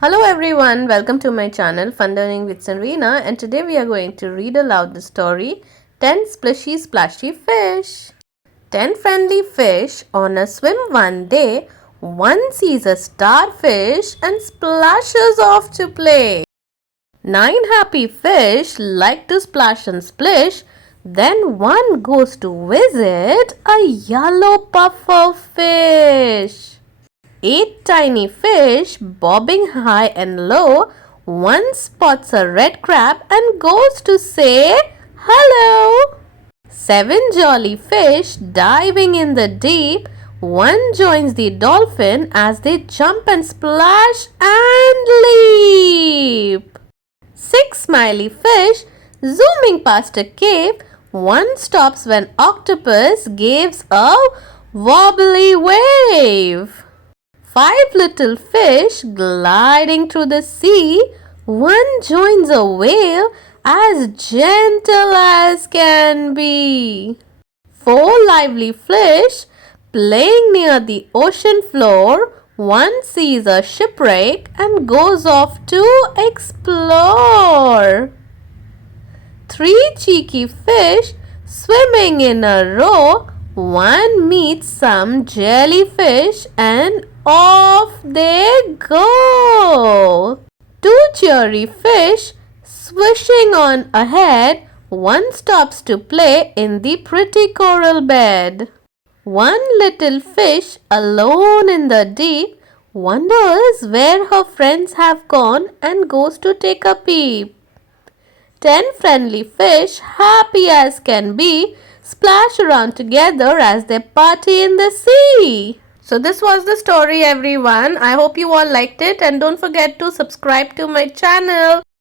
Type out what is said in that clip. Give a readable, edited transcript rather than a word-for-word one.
Hello everyone, welcome to my channel Fun Learning with Sanrina, and today we are going to read aloud the story 10 Splishy Splashy Fish. 10 friendly fish on a swim one day. One sees a starfish and splashes off to play. 9 happy fish like to splash and splish. Then one goes to visit a yellow puffer fish. 8 tiny fish bobbing high and low. One spots a red crab and goes to say hello. 7 jolly fish diving in the deep. One joins the dolphin as they jump and splash and leap. 6 smiley fish zooming past a cave. One stops when octopus gives a wobbly wave. 5 little fish gliding through the sea. One joins a whale as gentle as can be. 4 lively fish playing near the ocean floor. One sees a shipwreck and goes off to explore. 3 cheeky fish swimming in a row. One meets some jellyfish and off they go. 2 cheery fish swishing on ahead. One stops to play in the pretty coral bed. 1 little fish alone in the deep wonders where her friends have gone and goes to take a peep. 10 friendly fish, happy as can be, splash around together as they party in the sea. So this was the story everyone. I hope you all liked it and don't forget to subscribe to my channel.